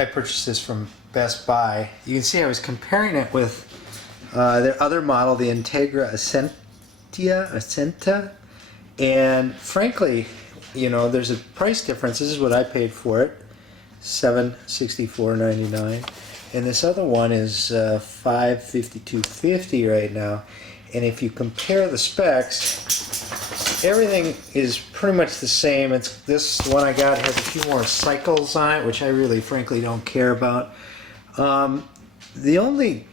I purchased this from Best Buy. You can see I was comparing it with their other model, the Integra Ascenta, and frankly, you know, there's a price difference. This is what I paid for it, $764.99, and this other one is $552.50 right now. And if you compare the specs, everything is pretty much the same. It's this one I got has a few more cycles on it, which I really frankly don't care about. The only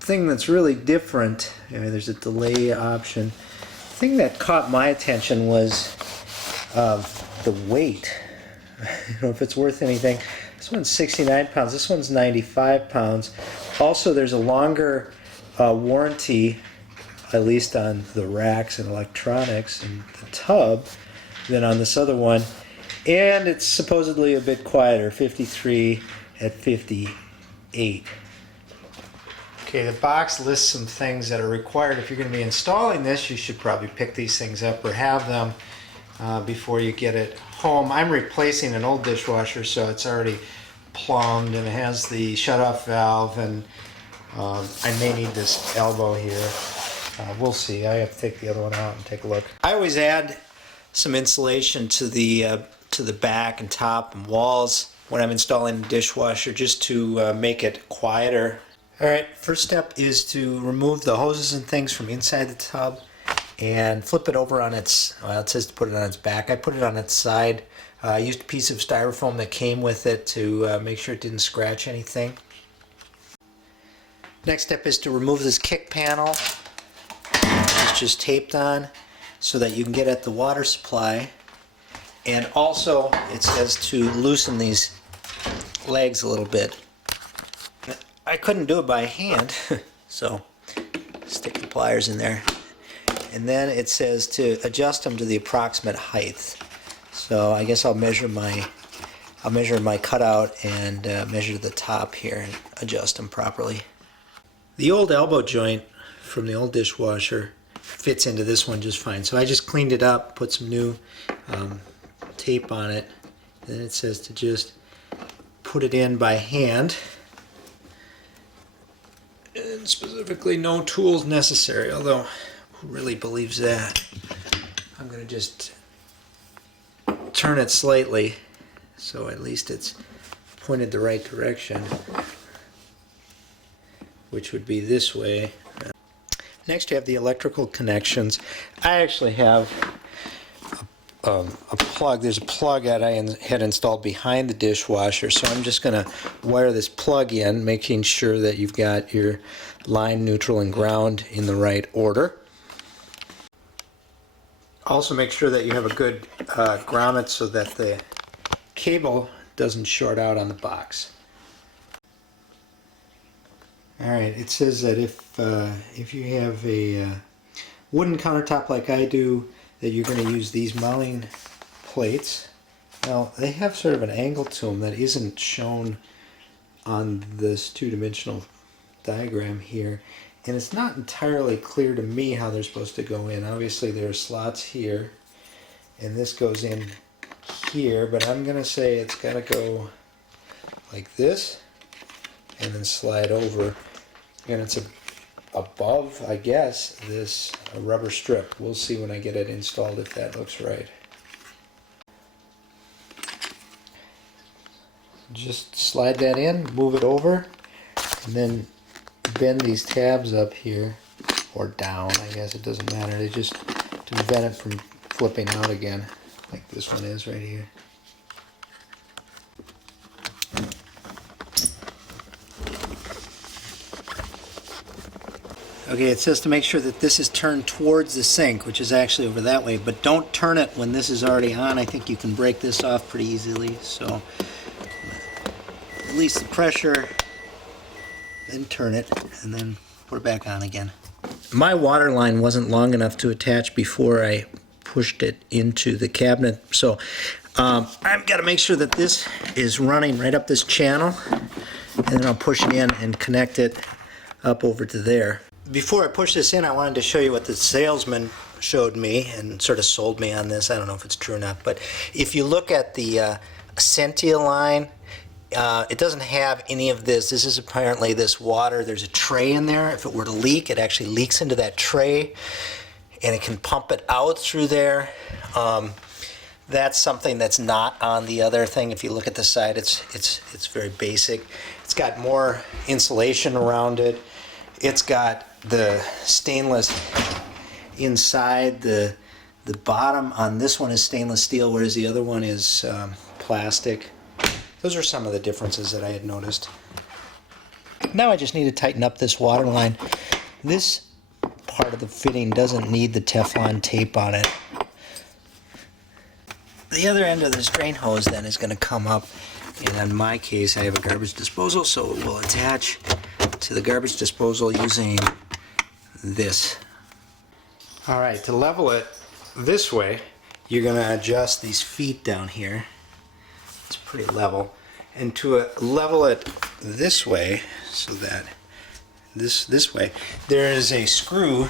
thing that's really different, there's a delay option. The thing that caught my attention was the weight. I don't know if it's worth anything. This one's 69 pounds, this one's 95 pounds. Also, there's a longer warranty, at least on the racks and electronics and the tub, than on this other one. And it's supposedly a bit quieter, 53 at 58. Okay, the box lists some things that are required. If you're going to be installing this, you should probably pick these things up or have them before you get it home. I'm replacing an old dishwasher, so it's already plumbed and it has the shutoff valve, and I may need this elbow here. We'll see. I have to take the other one out and take a look. I always add some insulation to the back and top and walls when I'm installing the dishwasher, just to make it quieter. Alright, first step is to remove the hoses and things from inside the tub and flip it over on its, well, it says to put it on its back. I put it on its side. I used a piece of styrofoam that came with it to make sure it didn't scratch anything. Next step is to remove this kick panel. It's just taped on so that you can get at the water supply. And also it says to loosen these legs a little bit. I couldn't do it by hand, so stick the pliers in there. And then it says to adjust them to the approximate height. So I guess I'll measure my cutout and measure the top here and adjust them properly. The old elbow joint from the old dishwasher fits into this one just fine. So I just cleaned it up, put some new tape on it. Then it says to just put it in by hand. And specifically no tools necessary, although who really believes that? I'm going to just turn it slightly so at least it's pointed the right direction, which would be this way. Next you have the electrical connections. I actually have a plug. There's a plug that I had installed behind the dishwasher, so I'm just going to wire this plug in, making sure that you've got your line, neutral, and ground in the right order. Also make sure that you have a good grommet so that the cable doesn't short out on the box. Alright, it says that if you have a wooden countertop like I do, that you're going to use these Mulling Plates. Now they have sort of an angle to them that isn't shown on this two-dimensional diagram here, and it's not entirely clear to me how they're supposed to go in. Obviously there are slots here and this goes in here, but I'm going to say it's got to go like this and then slide over, and it's above, I guess, this rubber strip. We'll see when I get it installed if that looks right. Just slide that in, move it over, and then bend these tabs up here, or down, I guess it doesn't matter. They just to prevent it from flipping out again, like this one is right here. Okay, it says to make sure that this is turned towards the sink, which is actually over that way, but don't turn it when this is already on. I think you can break this off pretty easily, so release the pressure, then turn it, and then put it back on again. My water line wasn't long enough to attach before I pushed it into the cabinet, so I've got to make sure that this is running right up this channel, and then I'll push it in and connect it up over to there. Before I push this in, I wanted to show you what the salesman showed me and sort of sold me on this. I don't know if it's true or not, but if you look at the Ascenta line, it doesn't have any of this. This is apparently this water. There's a tray in there. If it were to leak, it actually leaks into that tray, and it can pump it out through there. That's something that's not on the other thing. If you look at the side, it's very basic. It's got more insulation around it. It's got the stainless inside. The bottom on this one is stainless steel, whereas the other one is plastic. Those are some of the differences that I had noticed. Now I just need to tighten up this water line. This part of the fitting doesn't need the Teflon tape on it. The other end of this drain hose then is going to come up, and in my case I have a garbage disposal, so it will attach to the garbage disposal using this. Alright, to level it this way, you're going to adjust these feet down here. It's pretty level. And to level it this way, so that this way, there is a screw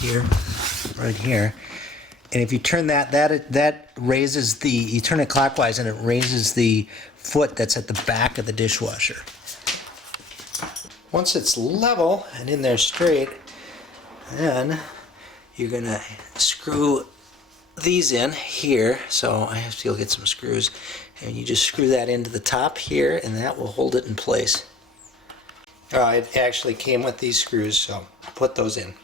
here, right here. And if you turn that raises the, you turn it clockwise and it raises the foot that's at the back of the dishwasher. Once it's level and in there straight, then you're gonna screw these in here. So I have to go get some screws, and you just screw that into the top here, and that will hold it in place. It actually came with these screws, so put those in.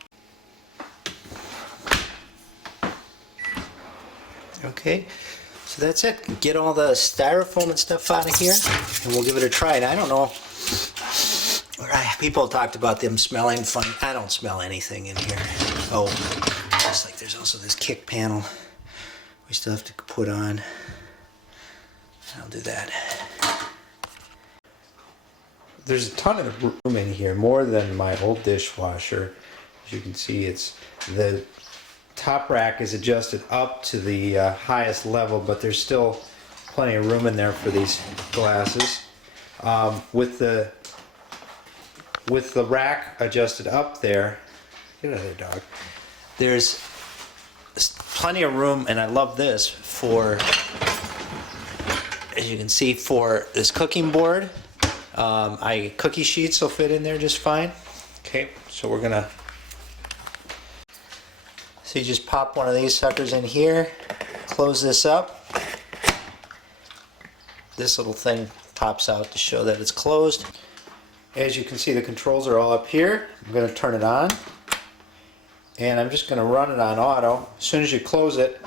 Okay, so that's it. Get all the styrofoam and stuff out of here, and we'll give it a try. And I don't know, people talked about them smelling funny. I don't smell anything in here. Oh, just like there's also this kick panel we still have to put on. I'll do that. There's a ton of room in here, more than my old dishwasher. As you can see, it's the top rack is adjusted up to the highest level, but there's still plenty of room in there for these glasses. With the rack adjusted up there, get out of there, dog. There's plenty of room, and I love this for, as you can see, for this cooking board. Cookie sheets will fit in there just fine. Okay, so we're gonna. So you just pop one of these suckers in here, close this up. This little thing pops out to show that it's closed. As you can see, the controls are all up here. I'm going to turn it on, and I'm just going to run it on auto. As soon as you close it,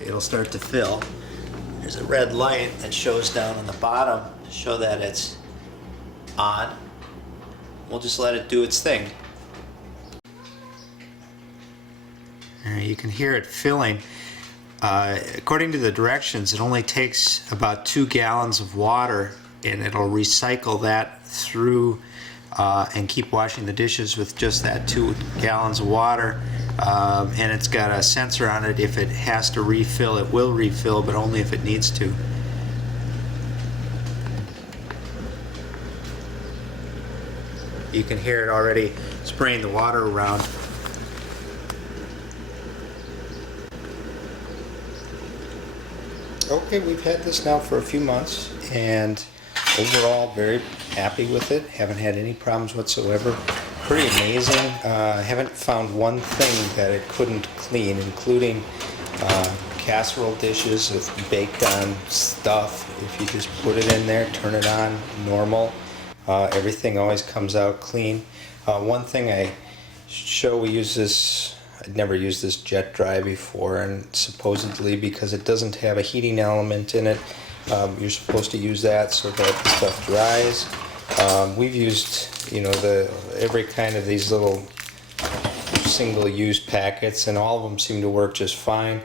it'll start to fill. There's a red light that shows down on the bottom to show that it's on. We'll just let it do its thing. You can hear it filling. According to the directions, it only takes about 2 gallons of water, and it'll recycle that through and keep washing the dishes with just that 2 gallons of water. And it's got a sensor on it. If it has to refill, it will refill, but only if it needs to. You can hear it already spraying the water around. Okay, we've had this now for a few months, and overall very happy with it. Haven't had any problems whatsoever. Pretty amazing. Haven't found one thing that it couldn't clean, including casserole dishes with baked on stuff. If you just put it in there, turn it on, normal. Everything always comes out clean. One thing I show, we use this, I'd never used this jet dry before, and supposedly because it doesn't have a heating element in it, you're supposed to use that so that the stuff dries. We've used, you know, every kind of these little single-use packets, and all of them seem to work just fine.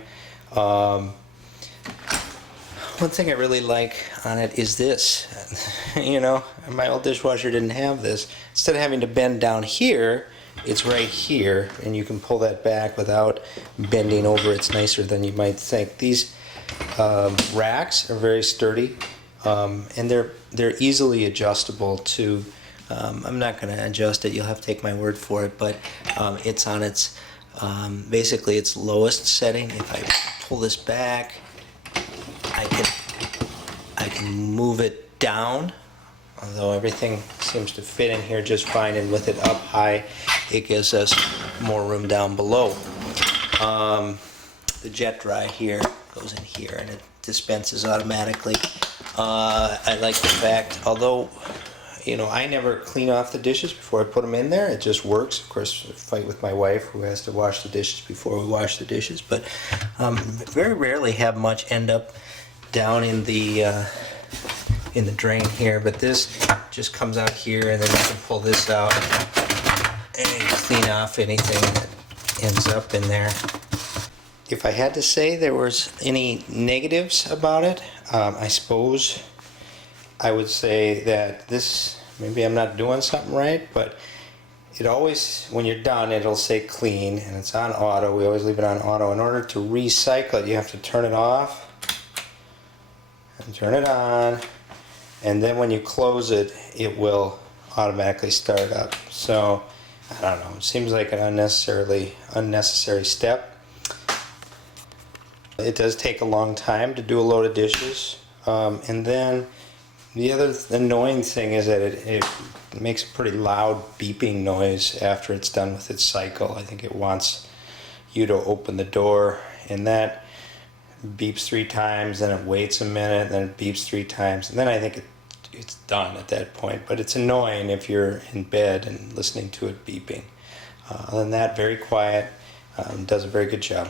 One thing I really like on it is this. You know, my old dishwasher didn't have this. Instead of having to bend down here, it's right here, and you can pull that back without bending over. It's nicer than you might think. These racks are very sturdy, and they're easily adjustable to. I'm not going to adjust it. You'll have to take my word for it, but it's on its basically its lowest setting. If I pull this back, I can I can move it down, although everything seems to fit in here just fine, and with it up high it gives us more room down below. The jet dry here goes in here and it dispenses automatically. I like the fact, although I never clean off the dishes before I put them in there. It just works. Of course, I fight with my wife who has to wash the dishes before we wash the dishes, but very rarely have much end up down in the drain here. But this just comes out here, and then you can pull this out and clean off anything that ends up in there. If I had to say there was any negatives about it, I suppose I would say that this, maybe I'm not doing something right, but it always, when you're done, it'll say clean, and it's on auto. We always leave it on auto. In order to recycle it, you have to turn it off and turn it on, and then when you close it, it will automatically start up. So, I don't know, it seems like an unnecessary step. It does take a long time to do a load of dishes, and then the other annoying thing is that it makes a pretty loud beeping noise after it's done with its cycle. I think it wants you to open the door, and that beeps 3 times, then it waits a minute, then it beeps 3 times, and then I think it's done at that point. But it's annoying if you're in bed and listening to it beeping. Other than that, very quiet, does a very good job.